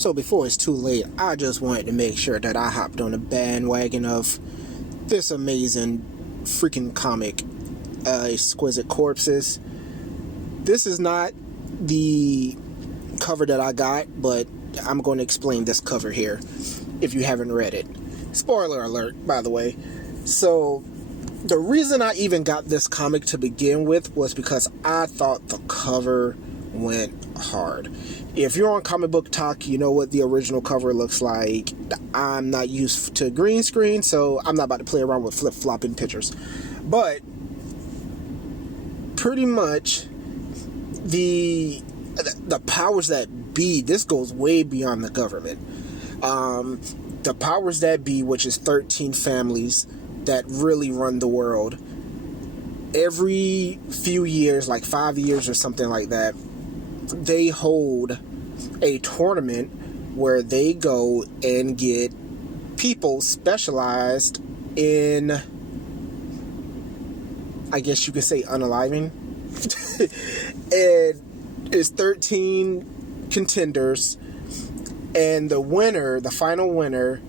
So before it's too late, I just wanted to make sure that I hopped on the bandwagon of this amazing freaking comic, Exquisite Corpses. This is not the cover that I got, but I'm going to explain this cover here if you haven't read it. Spoiler alert, by the way. So the reason I even got this comic to begin with was because I thought the cover went hard. If you're on Comic Book Talk, you know what the original cover looks like. I'm not used to green screen, so I'm not about to play around with flip-flopping pictures. But pretty much the powers that be, this goes way beyond the government. The powers that be, which is 13 families that really run the world, every few years, like 5 years or something like that, they hold a tournament where they go and get people specialized in, I guess you could say, unaliving. And it's 13 contenders, and the winner, the final winner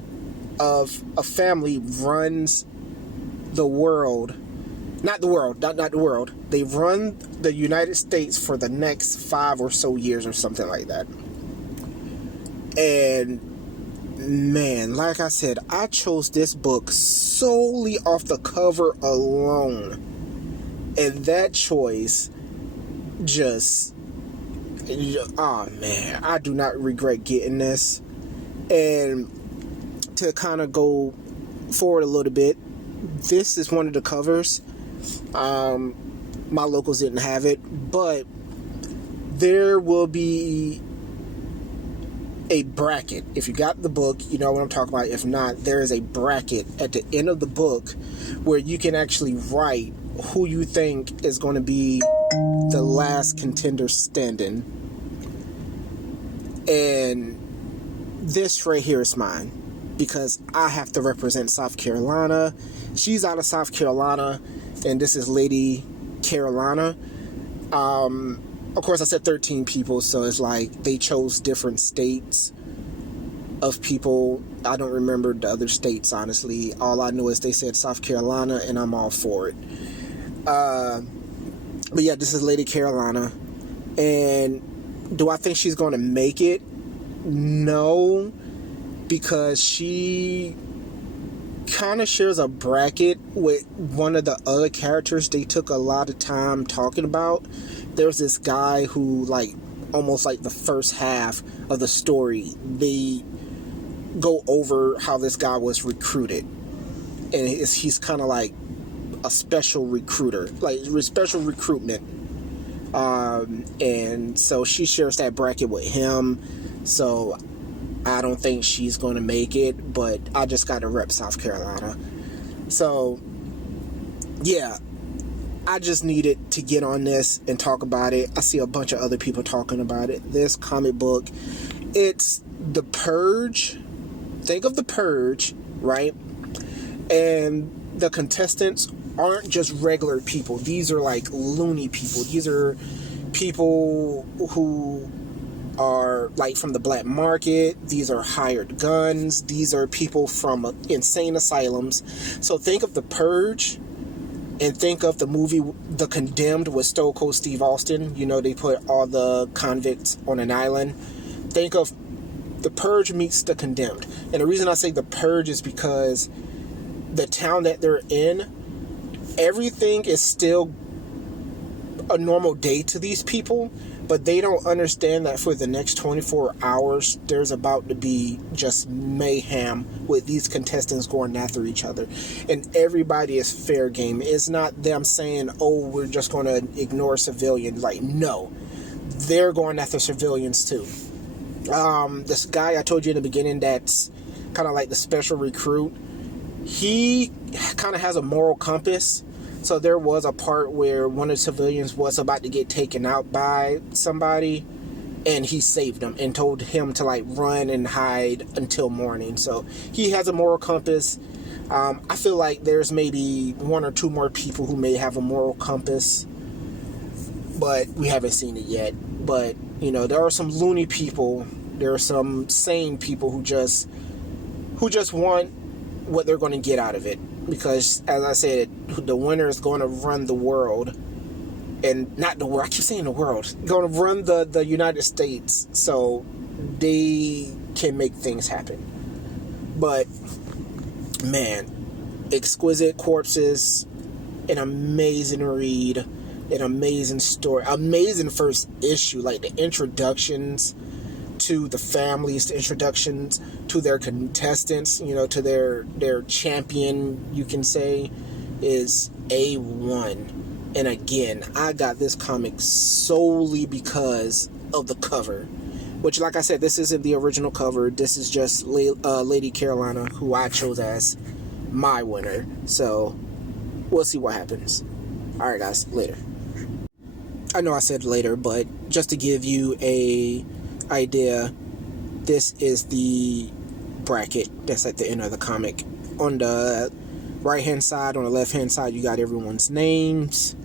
of a family, runs the world. Not the world. They run the United States for the next 5 or so years or something like that. And man, like I said, I chose this book solely off the cover alone. And that choice just, oh man, I do not regret getting this. And to kind of go forward a little bit, this is one of the covers. My locals didn't have it, but there will be a bracket. If you got the book, you know what I'm talking about. If not, there is a bracket at the end of the book where you can actually write who you think is going to be the last contender standing. And this right here is mine, because I have to represent South Carolina. She's out of South Carolina, and this is Lady Carolina. Of course, I said 13 people, so it's like they chose different states of people. I don't remember the other states, honestly. All I know is they said South Carolina, and I'm all for it. But yeah, this is Lady Carolina. And do I think she's going to make it? No, because she kind of shares a bracket with one of the other characters they took a lot of time talking about. There's this guy who, like, almost like the first half of the story, they go over how this guy was recruited, and he's kind of like a special recruiter, like special recruitment. And so she shares that bracket with him. So I don't think she's going to make it, but I just got to rep South Carolina. So yeah, I just needed to get on this and talk about it. I see a bunch of other people talking about it. This comic book, it's The Purge. Think of The Purge, right? And the contestants aren't just regular people. These are like loony people. These are people who are like from the black market. These are hired guns. These are people from insane asylums. So think of The Purge, and think of the movie The Condemned with Stone Cold Steve Austin. You know, they put all the convicts on an island. Think of The Purge meets The Condemned. And the reason I say The Purge is because the town that they're in, everything is still a normal day to these people, but they don't understand that for the next 24 hours, there's about to be just mayhem with these contestants going after each other. And everybody is fair game. It's not them saying, oh, we're just going to ignore civilians. Like, no, they're going after civilians too. This guy I told you in the beginning that's kind of like the special recruit, he kind of has a moral compass. So there was a part where one of the civilians was about to get taken out by somebody, and he saved them and told him to like run and hide until morning. So he has a moral compass. I feel like there's maybe 1 or 2 more people who may have a moral compass, but we haven't seen it yet. But, you know, there are some loony people There are some sane people who just want what they're going to get out of it. Because, as I said, the winner is going to run the world. And not the world, I keep saying the world. Going to run the United States. So they can make things happen. But, man, Exquisite Corpses, an amazing read, an amazing story, amazing first issue. Like the introductions to the families, the introductions to their contestants, to their champion, you can say, is A1. And again, I got this comic solely because of the cover. Which, like I said, this isn't the original cover. This is just Lady Carolina, who I chose as my winner. So, we'll see what happens. Alright, guys. Later. I know I said later, but just to give you a idea, this is the bracket that's at the end of the comic. On the right-hand side, on the left-hand side, you got everyone's names.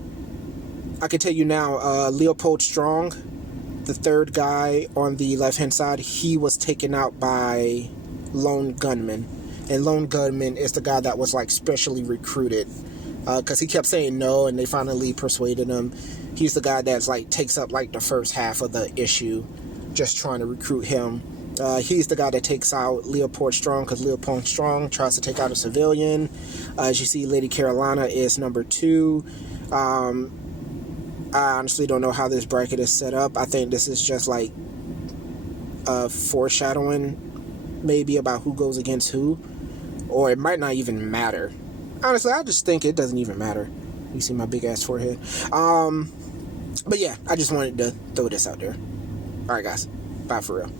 I can tell you now, Leopold Strong, the third guy on the left-hand side, he was taken out by Lone Gunman. And Lone Gunman is the guy that was, like, specially recruited. Because he kept saying no, and they finally persuaded him. He's the guy that's, like, takes up, like, the first half of the issue, just trying to recruit him. He's the guy that takes out Leopold Strong, because Leopold Strong tries to take out a civilian. As you see, Lady Carolina is number 2. I honestly don't know how this bracket is set up. I think this is just like foreshadowing maybe about who goes against who. Or it might not even matter. Honestly, I just think it doesn't even matter. You see my big ass forehead. But yeah, I just wanted to throw this out there. Alright guys, bye for real.